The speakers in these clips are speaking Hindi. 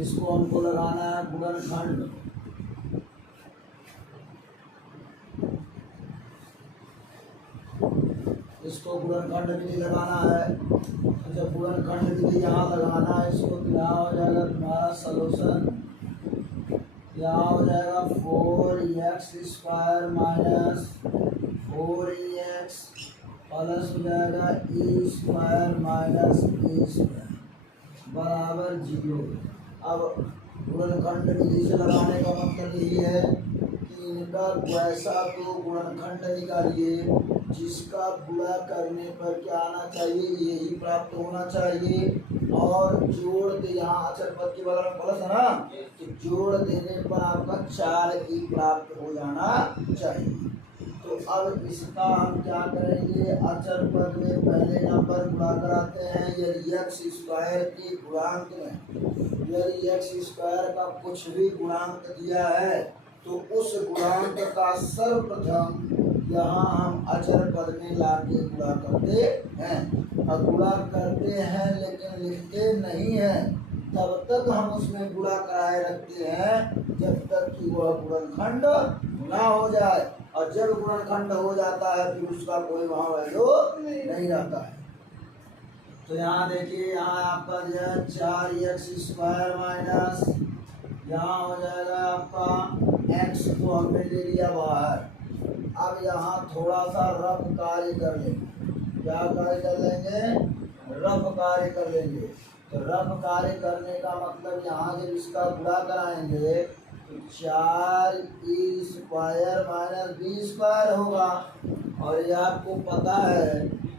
इसको हमको लगाना है गुणनखंड। इसको गुणनखंड विधि लगाना है। तो जब गुणनखंड विधि यहाँ लगाना है इसको, तो यहाँ हो जाएगा तुम्हारा सलूशन, यहाँ हो जाएगा 4x² माइनस 4x प्लस हो जाएगा e² माइनस e² बराबर 0। अब गुणनखंड विधि से लगाने का मतलब यही है कि इनका वैसा तो गुणनखंड निकालिए जिसका गुणा करने पर क्या आना चाहिए, यही प्राप्त होना चाहिए। और जोड़ दे, यहाँ अचर पद के बगल में प्लस है ना, तो जोड़ देने पर आपका 4 प्राप्त हो जाना चाहिए। तो अब इसका हम क्या करेंगे, अचर पद में पहले नंबर गुणा कराते हैं। यदि x² की गुणांक में यदि x² का कुछ भी गुणांक दिया है तो उस गुणांक का सर्वप्रथम यहाँ हम अचर पद में लाके गुणा करते हैं। और गुणा करते हैं लेकिन लिखते नहीं हैं, तब तक हम उसमें गुणा कराए रखते हैं जब तक कि वह गुणनखंड ना हो जाए। और जब गुणनखंड हो जाता है फिर उसका कोई वहाँ वैल्यू नहीं रहता है। तो यहाँ देखिए, यहाँ आपका जो है 4x² माइनस, यहाँ हो जाएगा आपका x तो हमने ले लिया बाहर। अब यहाँ थोड़ा सा रफ कार्य कर लेंगे। क्या कार्य कर लेंगे, रफ कार्य कर लेंगे। तो रफ कार्य करने का मतलब यहाँ जब इसका गुणा कराएंगे तो 4e² माइनस b² होगा। और ये आपको पता है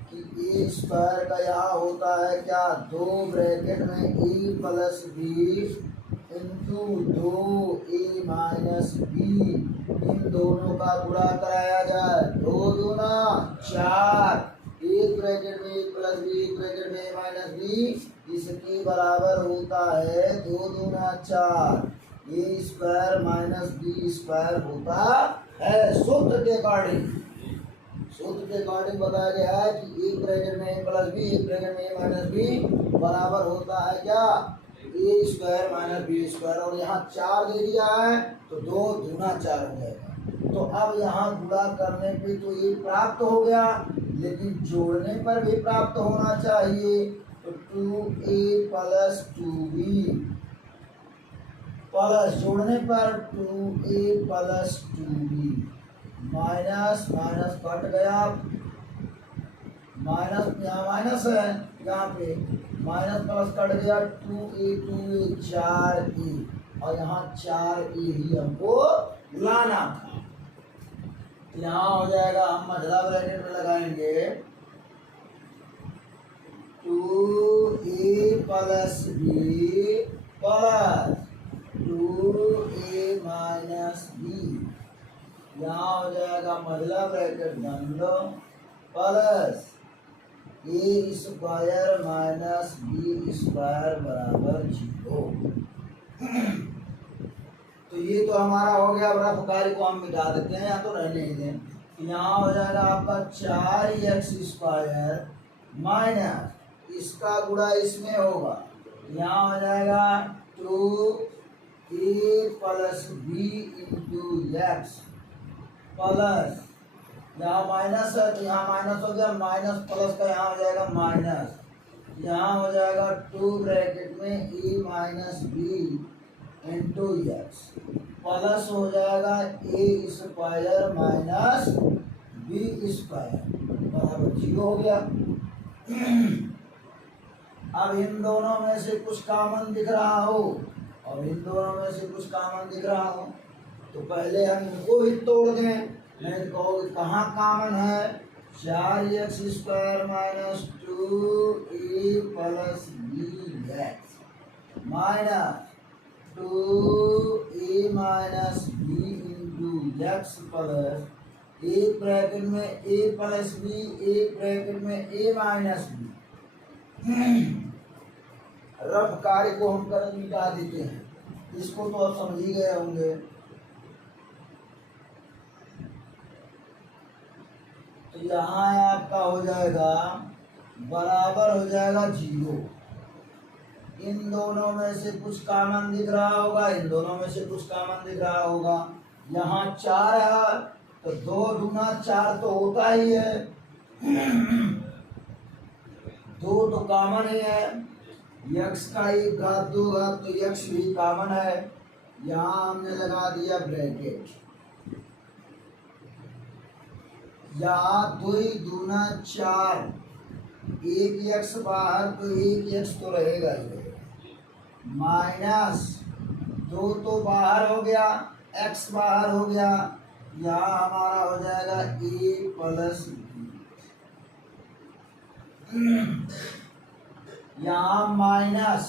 कि e² का यहाँ होता है क्या, 2 ब्रैकेट में e plus B into 2a minus B, इन दोनों का गुणा कराया जाए। 2 दूना 4, एक ब्रैकेट में a प्लस बी, एक ब्रैकेट में a माइनस बी, इसके बराबर होता है 2 दूना 4, a² माइनस b² होता है। सूत्र के अकॉर्डिंग बताया गया है कि एक ब्रैकेट में a प्लस बी, एक ब्रैकेट में a माइनस बी बराबर होता है क्या, a² माइनस b²। और यहाँ 4 दे दिया है तो 2 दूना 4 हो जाएगा। तो अब यहाँ गुणा करने पे तो ये प्राप्त हो गया, लेकिन जोड़ने पर भी प्राप्त होना चाहिए। तो 2a प्लस 2b प्लस जोड़ने पर 2a plus 2b minus minus cut गया, माइनस यहाँ माइनस है, यहाँ पे माइनस प्लस कट गया, 2a 4a और यहाँ 4a ही हमको लाना था। यहाँ हो जाएगा, हम मझला ब्रैकेट में लगाएंगे 2a plus b plus 2a minus b, यहाँ हो जाएगा मझला ब्रैकेट बंद प्लस a² माइनस b² बराबर 0। तो ये तो हमारा हो गया। रफ कार्य को हम मिटा देते हैं या तो रहने ही दें। यहाँ हो जाएगा आपका 4x² माइनस इसका गुणा इसमें होगा, यहाँ हो जाएगा 2a plus b into x plus, यहाँ माइनस है तो यहाँ माइनस हो गया, माइनस प्लस का यहाँ हो जाएगा माइनस, यहाँ हो जाएगा 2 ब्रैकेट में a minus B into X plus हो जाएगा a² माइनस b² बराबर 0 हो गया। अब इन दोनों में से कुछ कॉमन दिख रहा हो, तो पहले हम इनको भी तोड़ दें। नहीं तो कहोगे कहाँ कॉमन है, 4x² minus 2a plus bx minus 2a minus b into X plus एक ब्रैकेट में a प्लस b, एक ब्रैकेट में a माइनस b। रफ कार्य को हम कर मिटा देते हैं, इसको तो आप समझ ही गए होंगे। तो यहाँ आपका हो जाएगा बराबर हो जाएगा 0। इन दोनों में से कुछ कॉमन दिख रहा होगा, इन दोनों में से कुछ कॉमन दिख रहा होगा। यहाँ 4 है तो 2 दूना 4 तो होता ही है, 2 तो कॉमन ही है। यक्स का एक घात 2 घात तो यक्स भी कॉमन है। यहाँ हमने लगा दिया ब्रैकेट। यहाँ 2 दूना 4, एक यक्स बाहर तो एक यक्स तो रहेगा ही, माइनस 2 तो बाहर हो गया, एक्स बाहर हो गया। यहाँ हमारा हो जाएगा ए प्लस बी, यहाँ माइनस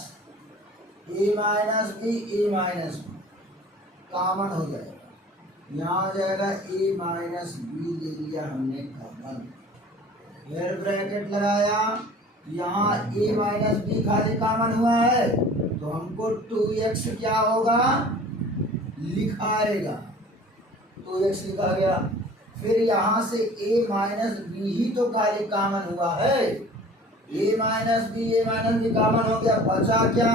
ए माइनस बी, ए माइनस बी कॉमन हो जाएगा। यहाँ हो जाएगा ए माइनस बी, ले लिया हमने कॉमन, फिर ब्रैकेट लगाया। यहाँ ए माइनस बी खाली कॉमन हुआ है तो हमको 2x क्या होगा लिखाएगा, 2x लिखा गया। फिर यहाँ से a माइनस बी ही तो खाली कॉमन हुआ है, a माइनस बी कॉमन हो गया, बचा क्या,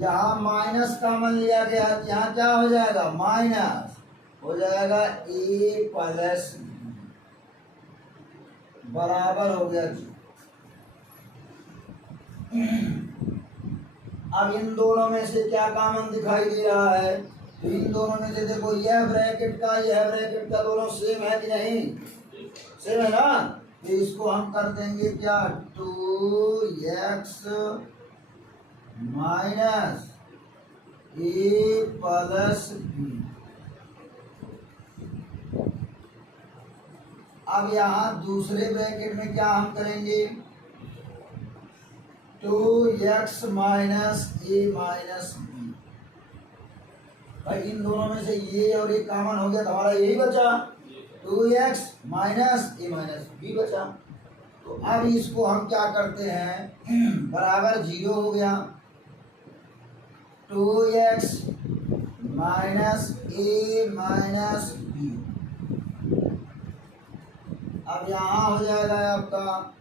यहाँ माइनस कॉमन लिया गया, यहाँ क्या हो जाएगा माइनस हो जाएगा a प्लस बराबर हो गया जी। अब इन दोनों में से क्या कॉमन दिखाई दे रहा है, तो इन दोनों में से देखो यह ब्रैकेट का दोनों सेम है कि नहीं, सेम है ना। तो इसको हम कर देंगे क्या 2x माइनस ए प्लस बी। अब यहाँ दूसरे ब्रैकेट में क्या हम करेंगे 2x माइनस ए माइनस बी। भाई इन दोनों में से ये और ये कॉमन हो गया तो हमारा यही बचा 2x माइनस ए माइनस बी बचा। तो अब इसको हम क्या करते हैं बराबर 0 हो गया, 2x माइनस ए माइनस बी। अब यहाँ हो जाएगा आपका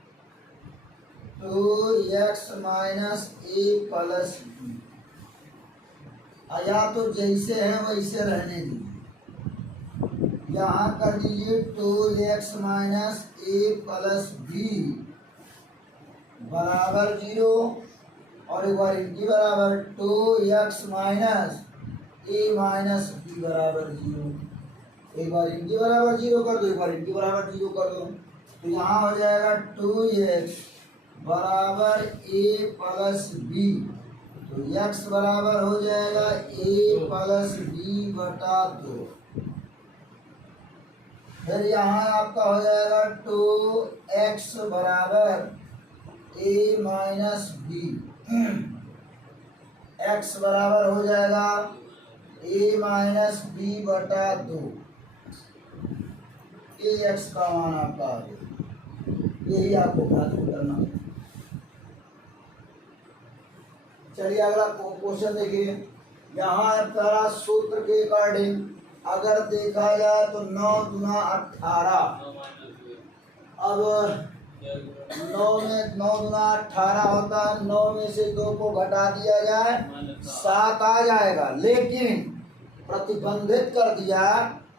2x माइनस ए प्लस बी। या तो जैसे है वैसे रहने दीजिए, यहाँ कर दीजिए 2x माइनस ए प्लस बी बराबर 0, और एक बार इनकी बराबर 2x माइनस ए माइनस बी बराबर 0। एक बार इनकी बराबर 0 कर दो, एक बार इनकी बराबर 0 कर दो, तो यहाँ हो जाएगा 2x बराबर ए प्लस बी। तो x बराबर हो जाएगा ए प्लस बी बटा 2। फिर यहाँ आपका हो जाएगा 2x बराबर ए माइनस बी, x बराबर हो जाएगा ए माइनस बी बटा 2। ए एक्स का मान आपका आ गया, यही आपको ज्ञात करना। चलिए अगला क्वेश्चन देखिए। यहाँ पहला सूत्र के अकॉर्डिंग अगर देखा जाए तो 9 दूना 18। अब 9 दूना 18 होता है, 9 में से 2 को घटा दिया जाए 7 आ जाएगा, लेकिन प्रतिबंधित कर दिया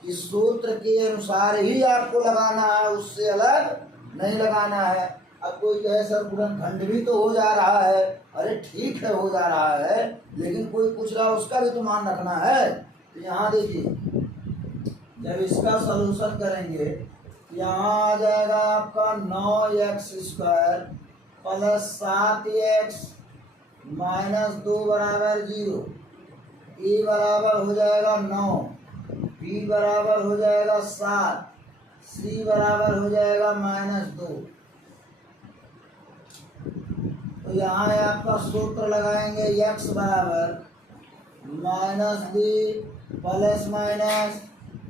कि सूत्र के अनुसार ही आपको लगाना है, उससे अलग नहीं लगाना है। अब कोई कहे सर गुणनखंड भी तो हो जा रहा है, अरे ठीक है हो जा रहा है, लेकिन कोई पूछ रहा है उसका भी तो मान रखना है। तो यहाँ देखिए जब इसका सलूशन करेंगे यहाँ आ जाएगा आपका 9x square plus 7x minus 2 बराबर 0। ए बराबर हो जाएगा 9, बी बराबर हो जाएगा 7, सी बराबर हो जाएगा -2। तो यहाँ आपका सूत्र लगाएंगे x बराबर माइनस बी प्लस माइनस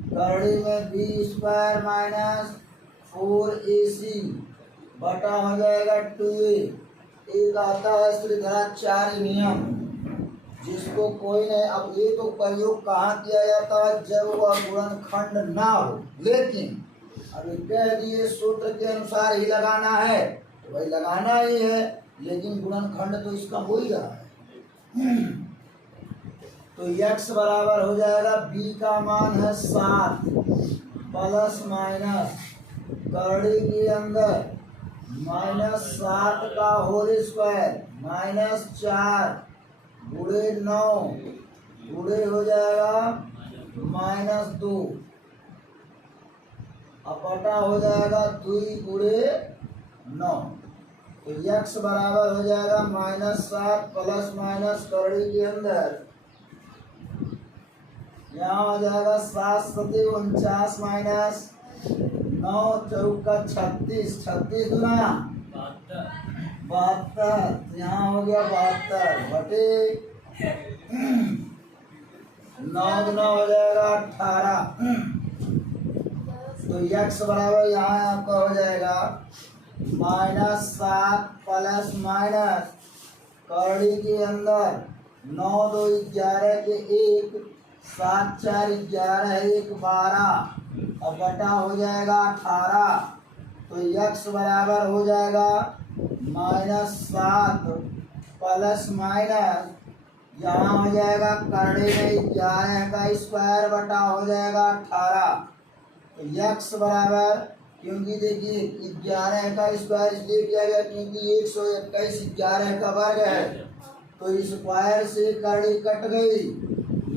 करड़ी में बी स्क्वायर माइनस 4ac बटा हो जाएगा 2a। एक आता है श्रीधराचार्य नियम, जिसको कोई नहीं। अब ये तो प्रयोग कहाँ किया जाता है जब वह गुणनखंड ना हो, लेकिन अभी कह दिए सूत्र के अनुसार ही लगाना है तो भाई लगाना ही है। लेकिन गुणनखंड तो इसका हो ही रहा है। तो x बराबर हो जाएगा b का मान है 7 प्लस माइनस करड़ी के अंदर -7 का होल स्क्वायर -4 गुणे 9 गुणे हो जाएगा -2 अपटा हो जाएगा 2 गुणे 9। तो x बराबर हो जाएगा -7 प्लस माइनस करड़ी के अंदर यहाँ हो जाएगा 7 सते 49 माइनस 9 चौका 36 36 गुना 72 यहाँ हो गया 72 बटे 9 गुना हो जाएगा 18। तो x बराबर यहाँ आपका हो जाएगा -7 प्लस माइनस करड़ी के अंदर 9 2 11 के 1 7 4 11 1 12 और बटा हो जाएगा 18। तो x बराबर हो जाएगा -7 प्लस माइनस यहाँ हो जाएगा करड़े में 11 का स्क्वायर बटा हो जाएगा 18। तो x बराबर, क्योंकि देखिए 11 का स्क्वायर इसलिए किया गया क्योंकि 121 11 का वर्ग है, तो स्क्वायर से करड़ी कट गई।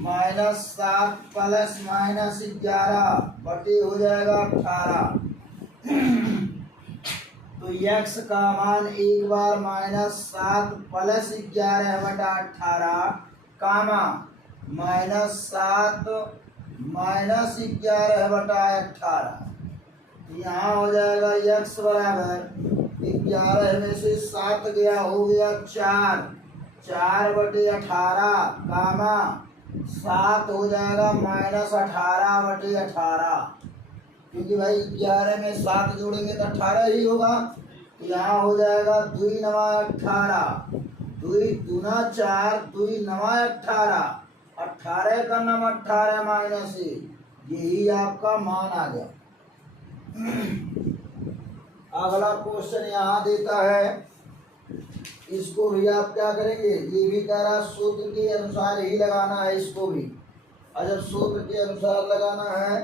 -7 प्लस -11 बटे हो जाएगा 18। तो x का मान एक बार -7 प्लस 11 बटा 18 कामा -7 -11 बटा 18। यहाँ हो जाएगा x बराबर 11 में से 7 गया हो गया 4 बटे 18 कामा 7 हो जाएगा -18 बटे 18, क्योंकि भाई 11 में 7 जोड़ेंगे तो 18 ही होगा। तो यहाँ हो जाएगा 2 नवा 18 2 दूना 4 2 नवा 18 18 का नम 18 माइनस 1, यही आपका मान आ गया। अगला क्वेश्चन यहाँ देता है, इसको भी आप क्या करेंगे, ये भी कह रहा सूत्र के अनुसार ही लगाना है इसको भी, और जब सूत्र के अनुसार लगाना है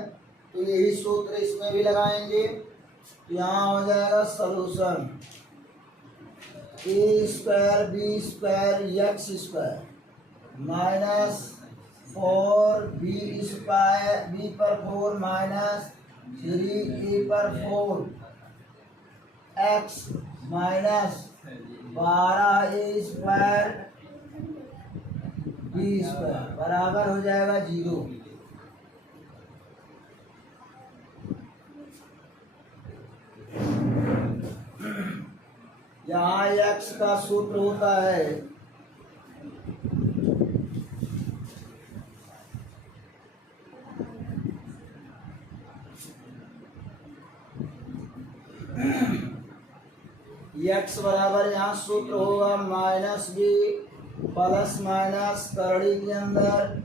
तो यही सूत्र इसमें भी लगाएंगे। यहाँ हो जाएगा solution a square b square x square -4b square b पर 4 -3a पर 4 x -12a square b square बराबर हो जाएगा 0। यहाँ x का सूत्र होता है x बराबर, यहाँ सूत्र होगा -b प्लस माइनस करड़ी के अंदर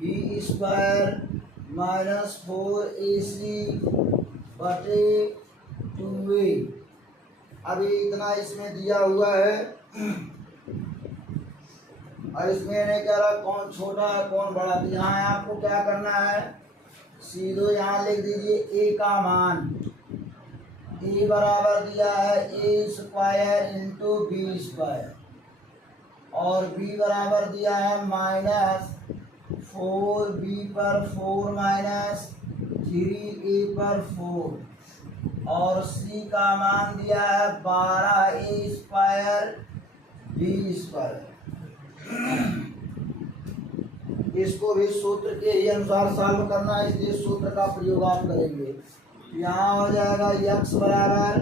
b स्क्वायर -4ac बटे 2a। अभी इतना इसमें दिया हुआ है और इसमें नहीं कह रहा कौन छोटा है कौन बड़ा। तो यहाँ आपको क्या करना है, सीधे यहाँ लिख दीजिए a का मान, a बराबर दिया है a square into B square और b बराबर दिया है -4b पर 4 -3a पर 4 और c का मान दिया है 12a स्क्वायर b स्क्वायर। इसको भी सूत्र के ही अनुसार सॉल्व करना है, इसलिए सूत्र का प्रयोग आप करेंगे। यहाँ हो जाएगा x बराबर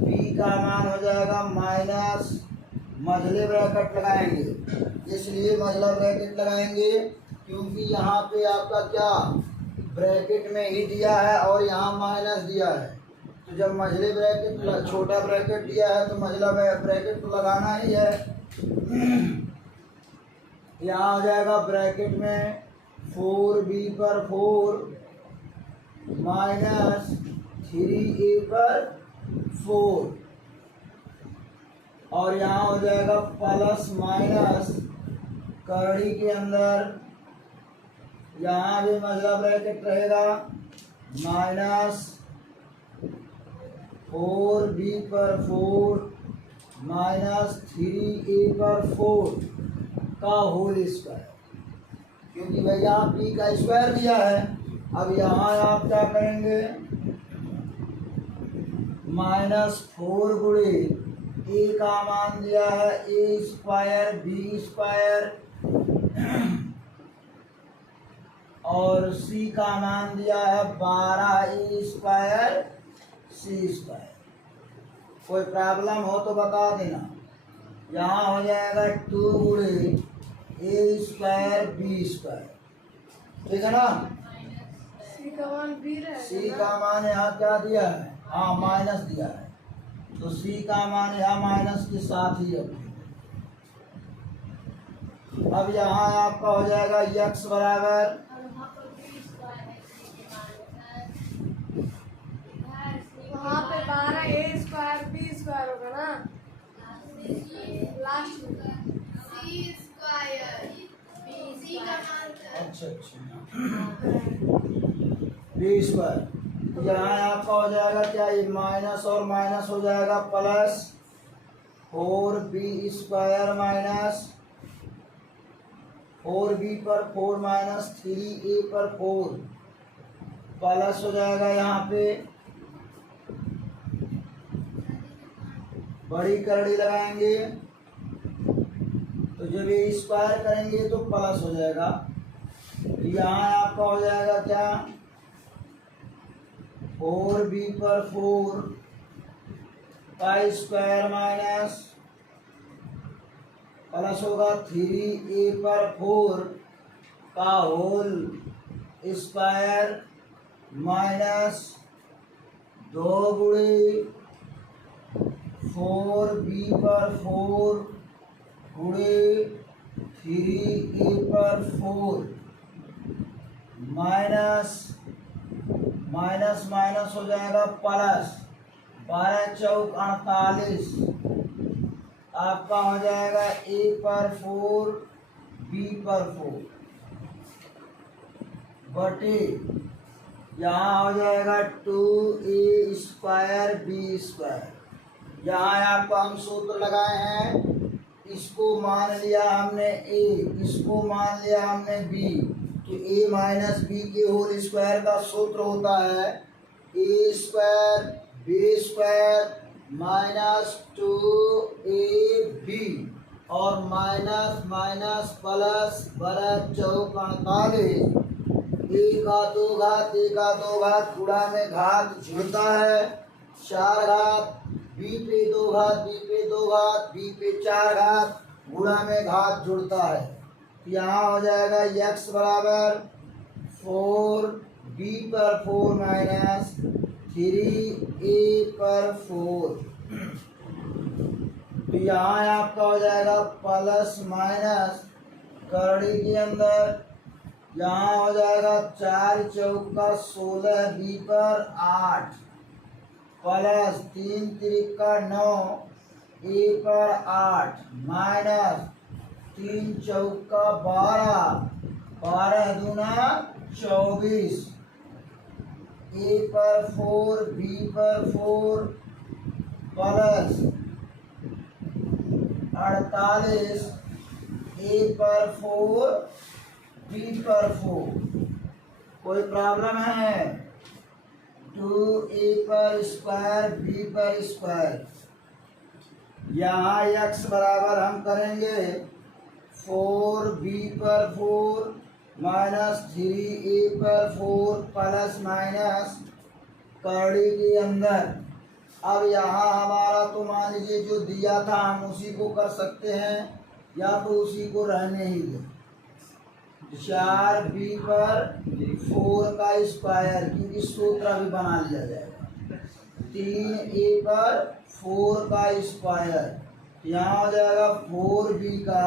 b का मान हो जाएगा माइनस, मझले ब्रैकेट लगाएंगे, इसलिए मझला ब्रैकेट लगाएंगे क्योंकि यहाँ पे आपका क्या ब्रैकेट में ही दिया है और यहाँ माइनस दिया है। तो जब मझले ब्रैकेट छोटा ब्रैकेट दिया है तो मझला ब्रैकेट तो लगाना ही है। यहाँ हो जाएगा ब्रैकेट में 4b पर 4 -3a पर 4 और यहाँ हो जाएगा प्लस माइनस करड़ी के अंदर, यहाँ भी मतलब ब्रैकेट रहेगा माइनस 4b पर 4 माइनस 3a पर 4 का होल स्क्वायर, क्योंकि भैया b का स्क्वायर दिया है। अब यहाँ आप क्या करेंगे, -4 गुणे a का मान दिया है a स्क्वायर b स्क्वायर और c का मान दिया है 12a स्क्वायर c स्क्वायर। कोई प्रॉब्लम हो तो बता देना। यहाँ हो जाएगा 2 गुणे a स्क्वायर b स्क्वायर, ठीक है ना। C का मान B रहेगा। c का मान यहाँ क्या दिया है, हाँ माइनस दिया है, तो c का मान यहाँ माइनस के साथ ही रखेंगे। अब यहाँ आपका हो जाएगा x बराबर वहाँ पे 12a स्क्वायर b स्क्वायर होगा ना लास्ट में। अच्छा b स्क्वायर, तो यहाँ आपका हो जाएगा क्या, ये माइनस और माइनस हो जाएगा plus 4b square minus 4b पर 4 माइनस 3a पर 4 प्लस हो जाएगा यहाँ पे बड़ी करड़ी लगाएंगे, तो जब ये स्क्वायर करेंगे तो प्लस हो जाएगा। यहाँ आपका हो जाएगा क्या, 4b पर 4 का स्क्वायर माइनस प्लस होगा 3a पर 4 का होल स्क्वायर माइनस 2 गुणे 4b पर 4 गुणे 3a पर 4 माइनस माइनस माइनस हो जाएगा प्लस 12 चौक 48 आपका हो जाएगा a पर 4 b पर 4 बटे यहाँ हो जाएगा 2a स्क्वायर b स्क्वायर। यहाँ आपको हम सूत्र लगाए हैं, इसको मान लिया हमने a, इसको मान लिया हमने b, तो a माइनस b के होल स्क्वायर का सूत्र होता है a square b square minus 2ab और minus minus plus 12 Chowk 48 a का दो घात गुणा में घात जुड़ता है 4 घात b पे 2 घात b पे 2 घात b पे 4 घात गुणा में घात जुड़ता है। यहाँ हो जाएगा x बराबर 4b पर 4 माइनस 3a पर 4, तो यहाँ आपका हो जाएगा प्लस माइनस करड़ी के अंदर, यहाँ हो जाएगा 4 चौका 16b पर 8 प्लस 3 त्रिका 9 a पर 8 माइनस 3 चौका 12 दूना 24 a पर 4 b पर 4 प्लस 48 a पर 4 b पर 4। कोई प्रॉब्लम है, 2a पर स्क्वायर b पर स्क्वायर। यहाँ x बराबर हम करेंगे 4b पर 4 माइनस 3a पर 4 प्लस माइनस करड़ी के अंदर। अब यहाँ हमारा तो मान लीजिए जो दिया था हम उसी को कर सकते हैं या तो उसी को रहने ही दें। 4b पर 4 का स्क्वायर, क्योंकि सूत्र अभी बना लिया जाएगा, 3a पर 4 का स्क्वायर, यहाँ हो जाएगा 4b का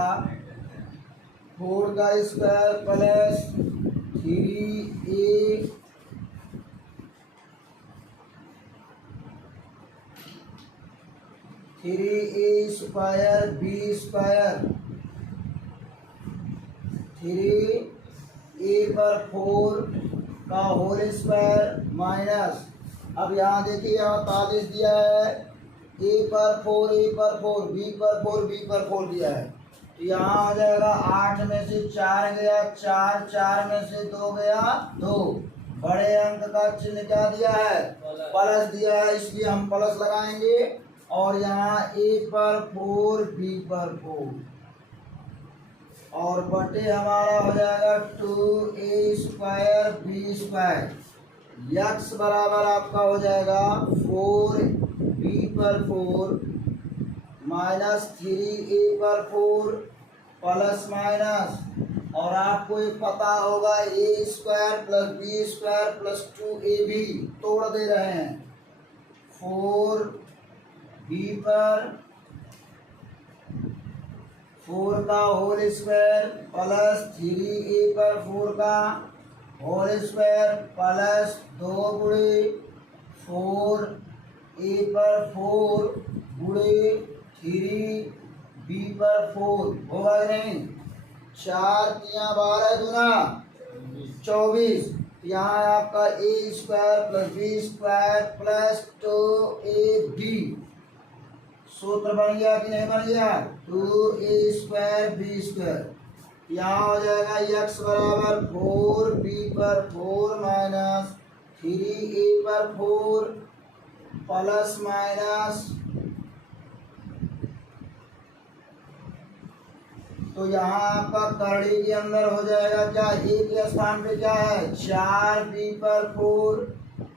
4 का square plus 3a 3a² b², 3a/4 का होल स्क्वायर माइनस, अब यहाँ देखिए यहाँ 43 दिया है, a/4 b/4 b/4 दिया है, तो यहाँ हो जाएगा 8 में से 4 गया 4, 4 में से 2 गया 2, बड़े अंक का चिन्ह क्या दिया है, प्लस दिया है, इसलिए हम प्लस लगाएंगे, और यहाँ a/4 b/4 और बटे हमारा हो जाएगा 2a² b², यक्स बराबर आपका हो जाएगा 4b/4 minus 3a/4 plus minus, और आपको ये पता होगा a² plus b² plus 2ab तोड़ दे रहे हैं, 4b/4 का होल स्क्वायर प्लस 3a/4 का होल स्क्वायर प्लस 2 गुणे 4a/4 गुणे 3b/4 होगा कि नहीं, 4 तिया 12 दूना 24, यहाँ आपका a² plus b² plus 2ab सूत्र बन गया कि नहीं बन गया, 2a² b², यहाँ हो जाएगा x बराबर 4b/4 minus 3a/4 plus minus, तो यहाँ आपका करड़ी के अंदर हो जाएगा क्या, a के स्थान पे क्या है 4b/4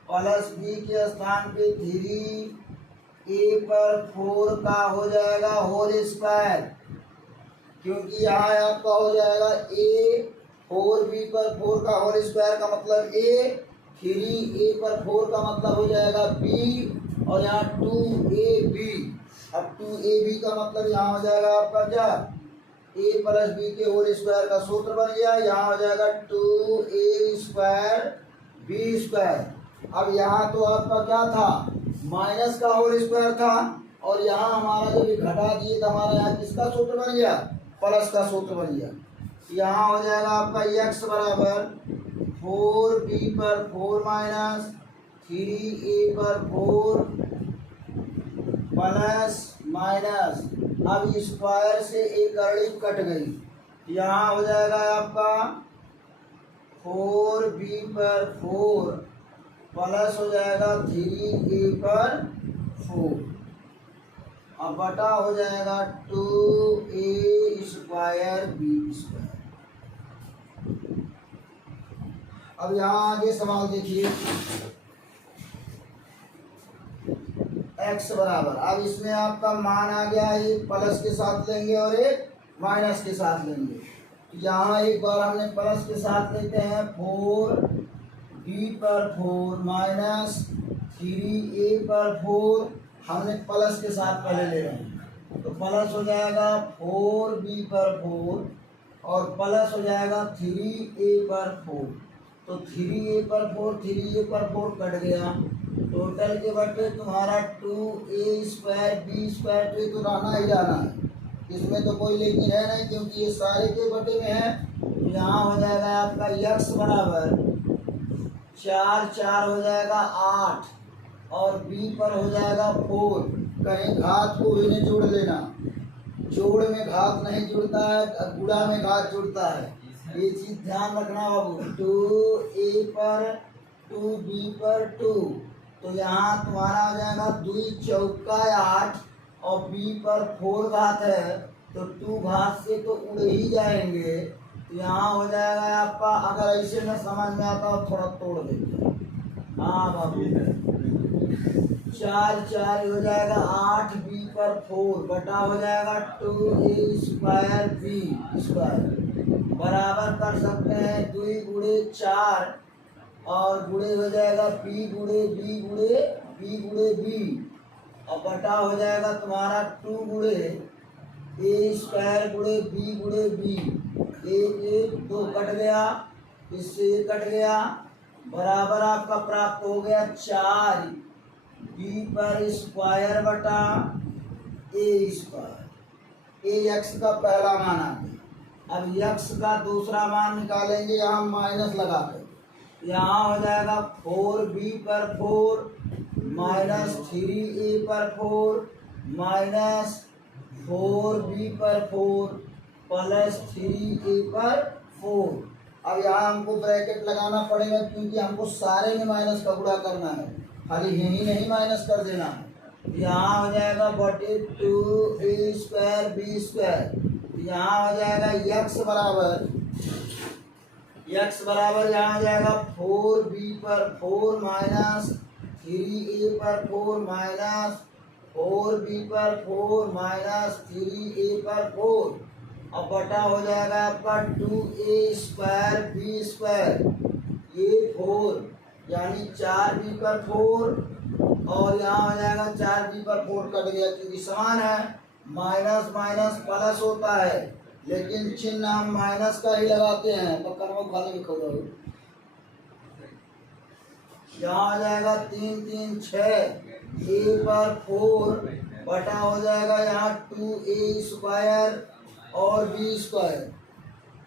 प्लस b के स्थान पे 3a/4 का हो जाएगा होल स्क्वायर, क्योंकि यहाँ आपका हो जाएगा a/4b/4 का होल स्क्वायर का मतलब a, 3a/4 का मतलब हो जाएगा b, और यहाँ 2ab, अब 2ab का मतलब यहाँ हो जाएगा आपका क्या, a प्लस b के होल स्क्वायर का सूत्र बन गया, यहाँ हो जाएगा 2a² b², अब यहाँ तो आपका क्या था, माइनस का होल स्क्वायर था, और यहाँ हमारा जब घटा दिए तो हमारा यहाँ किसका सूत्र बन गया, प्लस का सूत्र बन गया, यहाँ हो जाएगा आपका x बराबर 4b/4 minus 3a/4 plus minus, अब स्क्वायर से एक करड़ी कट गई, यहाँ हो जाएगा आपका 4b/4 प्लस हो जाएगा 3a/4, अब बटा हो जाएगा 2a² b²। अब यहाँ आगे सवाल देखिए, x बराबर, अब इसमें आपका मान आ गया, एक प्लस के साथ लेंगे और एक माइनस के साथ लेंगे, तो यहाँ एक बार हमने प्लस के साथ लेते हैं 4b/4 माइनस 3a/4, हमने प्लस के साथ पहले ले रहे हैं, तो प्लस हो जाएगा 4b/4 और प्लस हो जाएगा 3a/4, तो 3a/4 कट गया, टोटल के बटे तुम्हारा 2a² b², तो ये तो रहना ही जाना है, इसमें तो कोई लेकिन है नहीं, क्योंकि ये सारे के बटे में है, तो यहाँ हो जाएगा आपका x बराबर 4 4 हो जाएगा 8, और b पर हो जाएगा 4, कहीं घात को भी नहीं जोड़ लेना, जोड़ में घात नहीं जुड़ता है, गुणा में घात जुड़ता है, ये चीज ध्यान रखना बाबू, 2a पर 2b पर 2, तो यहाँ तुम्हारा हो जाएगा 2 चौका 8, और b पर 4 घात है, तो 2 घात से तो उड़ ही जाएंगे, तो यहाँ हो जाएगा आपका, अगर ऐसे में समझ में आता हो थोड़ा तोड़ देते, हाँ बाबू, 4 4 हो जाएगा 8b/4 बटा हो जाएगा 2a² b² बराबर कर सकते हैं 2 गुणे 4 और गुणे हो जाएगा p गुणे b गुणे b गुणे b, और बटा हो जाएगा तुम्हारा 2 गुणे a² गुणे b गुणे b, 1 2 कट गया, इससे ये कट गया, बराबर आपका प्राप्त हो गया 4 b पर स्क्वायर बटा ए स्क्वायर। ए एक्स का पहला मान आ गया। अब एक्स का दूसरा मान निकालेंगे, यहाँ माइनस लगा कर। यहाँ हो जाएगा 4b पर 4 माइनस 3a पर 4 माइनस 4b पर 4 प्लस 3a पर 4। अब यहाँ हमको ब्रैकेट लगाना पड़ेगा क्योंकि हमको सारे में माइनस का गुणा करना है, खाली यही नहीं माइनस कर देना है। यहाँ हो जाएगा बटे 2a स्क्वायर b स्क्वायर। यहाँ हो जाएगा x बराबर यहाँ हो जाएगा 4b पर 4 माइनस 3a पर 4 माइनस 4b पर 4 माइनस 3a पर 4। अब बटा हो जाएगा आपका 2a स्क्वायर b स्क्वायर, ये 4 यानी 4b पर 4 और यहाँ हो जाएगा 4b पर 4 कट गया क्योंकि समान है। माइनस माइनस प्लस होता है लेकिन चिन्ह हम माइनस का ही लगाते हैं। तो कर्मों खाली लिखो जाओ। यहाँ आ जाएगा 3 3 6 a पर 4 बटा हो जाएगा यहाँ 2a स्क्वायर और b स्क्वायर।